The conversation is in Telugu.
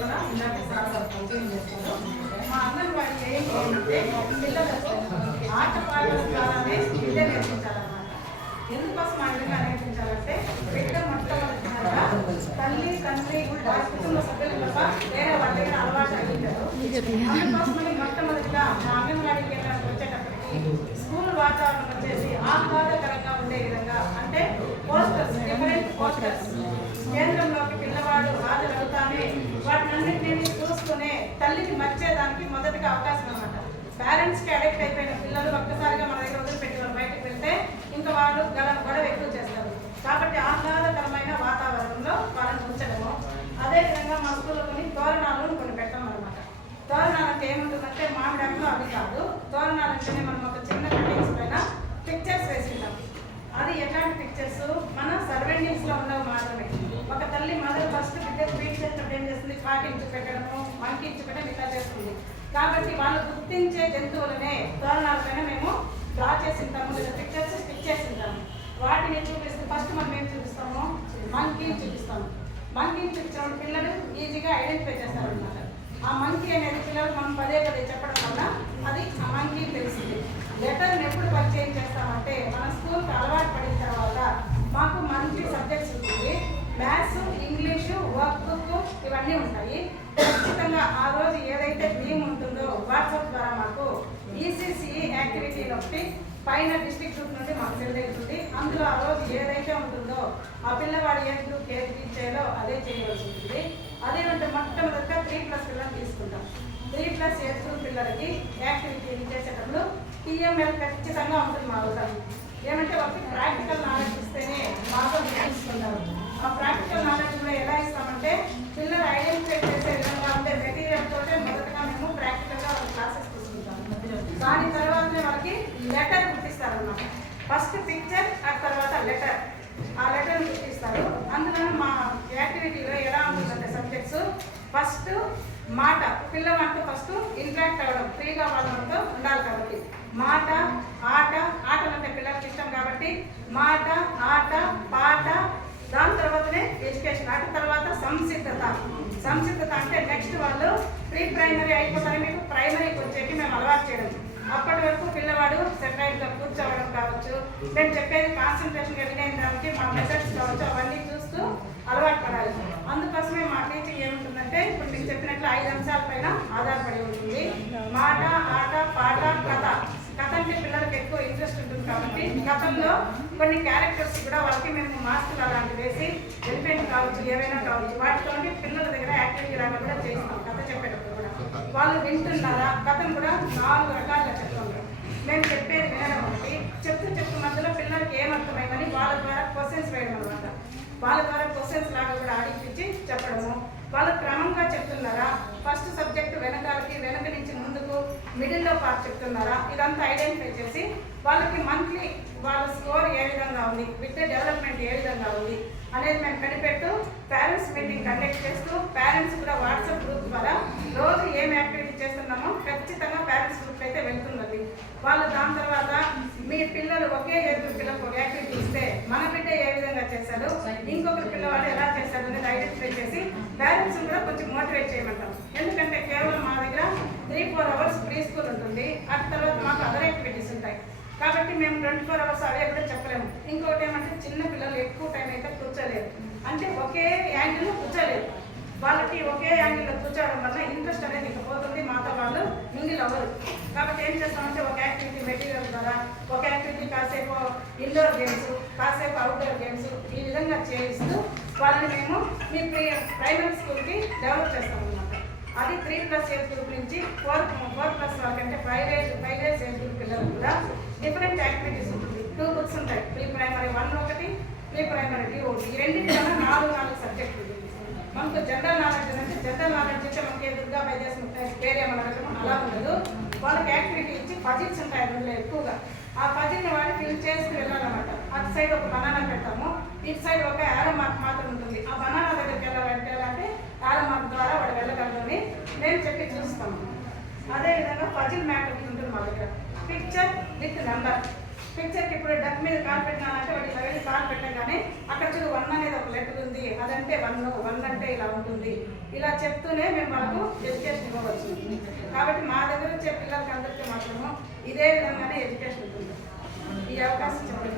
కూడా ఇందాక సార్ పరిచయం చేస్తారు. మా అంగన్వాడీ ఏంటి అంటే పిల్లలకు ఆట పాటల ద్వారానే విద్య నేర్పించాలన్నమాట. ఎందుకోసం ఆ విధంగా నేర్పించాలంటే బిడ్డ మొట్టమొదటిసారిగా తల్లి తండ్రి వారి కుటుంబ సభ్యులు తప్ప వేరే వాళ్ళ దగ్గర అలవాటు అయ్యింటారు. అందుకోసమని మొట్టమొదటిగా మా అంగన్వాడీ కేంద్రానికి వచ్చేటప్పటికి స్కూల్ వాతావరణం వచ్చేసి ఆహ్లాదకరంగా ఉండే విధంగా అంటే పోస్టర్స్, డిఫరెంట్ పోస్టర్స్, కేంద్రంలోకి పిల్లవాడు హాజరవుతానే వాటినన్నింటినీ చూసుకునే తల్లికి మర్చేదానికి మొదటిగా అవకాశం అన్నమాట. పేరెంట్స్కి అడిక్ట్ అయిపోయిన పిల్లలు ఒక్కసారిగా మన దగ్గర వదిలిపెట్టి వాళ్ళు బయటకు వెళ్తే ఇంకా వాళ్ళు గొడవ ఎక్కువ చేస్తారు. కాబట్టి ఆహ్లాదకరమైన వాతావరణంలో వాళ్ళని ఉంచడము. అదేవిధంగా మా స్కూల్లో కొన్ని పెట్టామన్నమాట. తోరణాలు అంటే ఏముంటుందంటే మామిడాకులు అవి కాదు. తోరణాలు అంటేనే మనం ఒక చిన్న కటింగ్స్ పైన పిక్చర్స్ వేసింటాం. అది ఎట్లాంటి పిక్చర్స్ మన సర్వెంటింగ్స్లో ఉన్నవి మాత్రమే. ఒక తల్లి మదర్ ఫస్ట్ బిడ్డకు ఫీడ్ చేసినప్పుడు ఏం చేస్తుంది, పాటించి పెట్టడము, వంకించి పెట్టడం ఇట్లా చేస్తుంది. కాబట్టి వాళ్ళు గుర్తించే జంతువులనే తోరణాల పైన మేము డ్రా చేసింటాము, లేదా పిక్చర్స్ స్టిచ్ చేసింటాము. వాటిని చూపిస్తే ఫస్ట్ మనం ఏం చూపిస్తాము, మంకీని చూపిస్తాము. మంకీని చూపించినప్పుడు పిల్లలు ఈజీగా ఐడెంటిఫై చేస్తారనమాట. ఆ మంకీ అనేది పిల్లలు మనం పదే చెప్పడం వల్ల అది ఆ మంకీ తెలిసింది. లెటర్ని ఎప్పుడు పరిచయం చేస్తామంటే మన స్కూల్కి అలవాటు పడిన తర్వాత మాకు మంచి సబ్జెక్ట్స్ ఉంటుంది. మ్యాథ్స్, ఇంగ్లీషు, వర్క్ బుక్ ఇవన్నీ ఉంటాయి. ఖచ్చితంగా ఆ రోజు ఏదైతే థీమ్ ఉంటుందో వాట్సాప్ ద్వారా మాకు ఈసీసీఈ యాక్టివిటీ ఒకటి పైన డిస్ట్రిక్ట్ గ్రూప్ నుండి మాకు సెండ్ అవుతుంది. అందులో ఆ రోజు ఏదైతే ఉంటుందో ఆ పిల్లవాడు ఏం గ్రూప్ ఏది చేయాలో అదే చేయవలసి ఉంటుంది. అదేమంటే మొట్టమొదటిగా 3+ పిల్లలు తీసుకుంటాం. 3+ ఏజ్ గ్రూప్ పిల్లలకి యాక్టివిటీ చేసేటప్పుడు టీఎంఎల్ ఖచ్చితంగా ఉంటుంది మా ఊళ్ళో. ఏమంటే వాళ్ళకి ప్రాక్టికల్ నాలెడ్జ్ ఇస్తేనే బాగా నేర్చుకుంటారు. ఆ ప్రాక్టికల్ నాలెడ్జ్ కూడా ఎలా ఇస్తామంటే పిల్లలు ఐడెంటిఫై చేసే విధంగా ఉండే మెటీరియల్ తోటే మొదటగా మేము ప్రాక్టికల్గా వాళ్ళ క్లాసెస్ తీసుకుంటాం. దాని తర్వాతనే వాళ్ళకి లెటర్ గుర్తిస్తారన్నమాట. ఫస్ట్ పిక్చర్, ఆ తర్వాత లెటర్. ఆ లెటర్ గుర్తిస్తారు. అందులో మా యాక్టివిటీలో ఎలా ఉంటుందంటే సబ్జెక్ట్స్ ఫస్ట్ మాట, పిల్లవాడితో ఫస్ట్ ఇంటరాక్ట్ అవ్వడం, ఫ్రీగా వాళ్ళతో ఉండాలి. కాబట్టి మాట, ఆట, ఆటలు అంటే పిల్లలకి ఇష్టం కాబట్టి మాట, ఆట, పాట, దాని తర్వాతనే ఎడ్యుకేషన్. అటు తర్వాత సంసిద్ధత. సంసిద్ధత అంటే నెక్స్ట్ వాళ్ళు ప్రీ ప్రైమరీ అయిపోతానే మీకు ప్రైమరీకి వచ్చేకి మేము అలవాటు చేయడం. అప్పటి వరకు పిల్లవాడు సెటైర్గా కూర్చోవడం కావచ్చు, మేము చెప్పేది కాన్సన్ట్రేషన్గా వినేదానికి మా మెథడ్స్ కావచ్చు, అవన్నీ చూస్తూ అలవాటు పడాలి. అందుకోసమే మా టీచింగ్ ఏముంటుందంటే ఇప్పుడు మీకు చెప్పినట్లు 5 అంశాల పైన ఆధారపడి ఉంటుంది. మాట, ఆట, పాట, కథ. కథ అంటే పిల్లలకి ఎక్కువ ఇంట్రెస్ట్ ఉంటుంది కాబట్టి కథల్లో కొన్ని క్యారెక్టర్స్ కూడా వాళ్ళకి మేము మాస్కులు అలాంటివి వేసి ఎలిఫెంట్ కావచ్చు, ఏవైనా కావచ్చు, వాటితో పిల్లల దగ్గర యాక్టివిటీ లాగా కూడా చేస్తాం. కథ చెప్పేటప్పుడు కూడా వాళ్ళు వింటున్నారా, కథను కూడా 4 రకాలుగా చెప్తాం. మేము చెప్పేది వినడం ఒకటి, చెప్తూ మధ్యలో పిల్లలకి ఏమర్థమైందని వాళ్ళ ద్వారా క్వశ్చన్స్ వేయడం అనమాట. వాళ్ళ ద్వారా క్వశ్చన్స్ లాగా కూడా ఆడిపించి చెప్పడము. వాళ్ళు క్రమంగా చెప్తున్నారా, ఫస్ట్ సబ్జెక్టు వెనక నుంచి ముందుకు, మిడిల్లో పార్ట్ చెప్తున్నారా, ఇదంతా ఐడెంటిఫై చేసి వాళ్ళకి మంత్లీ వాళ్ళ స్కోర్ ఏ విధంగా ఉంది, బిడ్డ డెవలప్మెంట్ ఏ విధంగా ఉంది అనేది మేము కనిపెట్టు పేరెంట్స్ మీటింగ్ కండక్ట్ చేస్తూ పేరెంట్స్ కూడా వాట్సాప్ గ్రూప్ ద్వారా రోజు ఏం యాక్టివిటీ చేస్తున్నామో ఖచ్చితంగా పేరెంట్స్ గ్రూప్ అయితే వెళ్తున్నది. వాళ్ళు దాని తర్వాత మీ పిల్లలు ఒకే ఏజ్ పిల్లలకు ఒక యాక్టివిటీ ఇస్తే మన బిడ్డ ఏ విధంగా చేశాడు, ఇంకొకరి పిల్లవాడు ఎలా చేశాడు అనేది ఐడెంటిఫై చేసి పేరెంట్స్ కూడా కొంచెం మోటివేట్ చేయమంటాం. ఎందుకంటే కేవలం మా దగ్గర 3-4 అవర్స్ ప్రీ స్కూల్ ఉంటుంది. అటు తర్వాత మాకు అదర్ యాక్టివిటీస్ ఉంటాయి. కాబట్టి మేము 24 అవర్స్ అవే కూడా చెప్పలేము. ఇంకోటి ఏమంటే చిన్న పిల్లలు ఎక్కువ టైం అయితే కూర్చోలేరు, అంటే ఒకే యాంగిల్లో కూర్చోలేరు. వాళ్ళకి ఒకే యాంగిల్లో కూర్చోవడం వల్ల ఇంట్రెస్ట్ అనేది ఇంకా పోతుంది, మాతో వాళ్ళు మింగిల్ అవ్వరు. కాబట్టి ఏం చేస్తామంటే ఒక యాక్టివిటీ మెటీరియల్ ద్వారా ఒక యాక్టివిటీ కాసేపు ఇండోర్ గేమ్స్, కాసేపు అవుట్డోర్ గేమ్స్, ఈ విధంగా చేయిస్తూ వాళ్ళని మేము మీ ప్రైమరీ స్కూల్కి డెవలప్ చేస్తాం అన్నమాట. అది 3+ ఏజ్ గ్రూప్ నుంచి 4+ వాళ్ళకంటే 5 ఏజ్ గ్రూప్ పిల్లలకు కూడా డిఫరెంట్ యాక్టివిటీస్ ఉంటుంది. 2 బుక్స్ ఉంటాయి. ప్రీ ప్రైమరీ 1 ఒకటి, ప్రీ ప్రైమరీ 2 ఒకటి. ఈ రెండింటిలో 4 సబ్జెక్ట్ ఉంటుంది. మనకు జనరల్ నాలెడ్జ్ అంటే జనరల్ నాలెడ్జ్ అంటే మనకి దుర్గా వైద్యస్ ఉంటాయి, పేరేమో అడగడం అలా ఉండదు. వాళ్ళకి యాక్టివిటీ ఇచ్చి పజిల్స్ ఉంటాయి అందులో ఎక్కువగా. ఆ పజిల్ని వాడి ఫిల్ చేసుకుని వెళ్ళాలన్నమాట. అటు సైడ్ ఒక బనానా పెడతాము, ఇటు సైడ్ ఒక యారో మార్క్ మాత్రం ఉంటుంది. ఆ బనానా దగ్గరికి వెళ్ళాలంటే యారో మార్క్ ద్వారా వాడు వెళ్ళగలరని మేము చెప్పి చూస్తాము. అదేవిధంగా పజిల్ మ్యాప్ ఉంటుంది మా దగ్గర. Picture with number. పిక్చర్కి ఇప్పుడు డక్ మీద కాలు పెట్టినానంటే వాటి ఇలా వెళ్ళి కాలు పెట్టగానే అక్కడ చూడు 1 అనేది ఒక లెటర్ ఉంది, అదంటే 1 అంటే ఇలా ఉంటుంది. ఇలా చెప్తూనే మేము వాళ్ళకు ఎడ్యుకేషన్ ఇవ్వవచ్చు. కాబట్టి మా దగ్గర వచ్చే పిల్లలకి అందరికీ మాత్రము ఇదే విధంగానే ఎడ్యుకేషన్ ఉంటుంది. ఈ అవకాశం చెప్పండి.